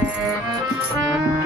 Thank you.